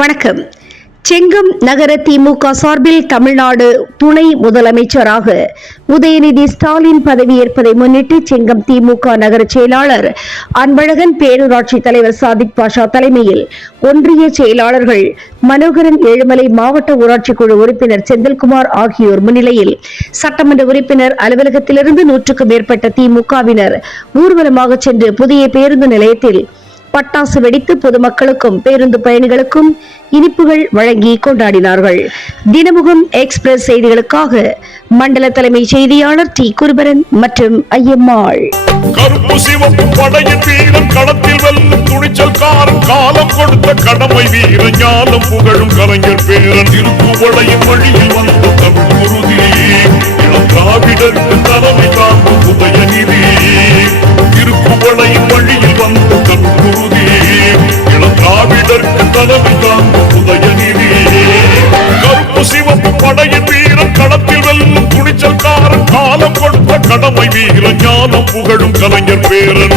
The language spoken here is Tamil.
வணக்கம். செங்கம் நகர திமுக சார்பில் தமிழ்நாடு துணை முதலமைச்சராக உதயநிதி ஸ்டாலின் பதவியேற்பதை முன்னிட்டு செங்கம் திமுக நகர செயலாளர் அன்பழகன், பேரூராட்சி தலைவர் சாதிக் பாஷா தலைமையில் ஒன்றிய செயலாளர்கள் மனோகரன், ஏழுமலை, மாவட்ட ஊராட்சி குழு உறுப்பினர் செந்தில்குமார் ஆகியோர் முன்னிலையில் சட்டமன்ற உறுப்பினர் அலுவலகத்திலிருந்து 100க்கும் மேற்பட்ட திமுகவினர் ஊர்வலமாக சென்று புதிய பேருந்து நிலையத்தில் பட்டாசு வெடித்து பொதுமக்களுக்கும் பேருந்து பயணிகளுக்கும் இனிப்புகள் வழங்கி கொண்டாடினார்கள். தினமுகம் எக்ஸ்பிரஸ் செய்திகளுக்காக மண்டல தலைமை செய்தியாளர் டி. குருபரன் மற்றும் ஐயம்மாள். கருப்பு சிவப்பு படையின் வீரன் களத்தில் வெல்லும் துணிச்சல்காரன், காலம் கொடுத்த கடமை வீரன், ஞானம் புகழும் கலைஞர் பேரன், திருப்புவளையின் வழியில் வந்த தமிழ் குருதி, இளம் திராவிடருக்கு தலைமை தாங்கும் உதயநிதி, திருப்புவளையின் வழியில் வந்த தமிழ் குருதி, இளம் திராவிடருக்கு தலைமை தாங்கும் உதயநிதி, கருப்பு சிவப்பு படையின் வீரன் களத்தில் வெல்லும் துணிச்சல்காரன், காலம் கொடுத்த கடமை வீரன், ஞானம் புகழும் கலைஞர் பேரன்.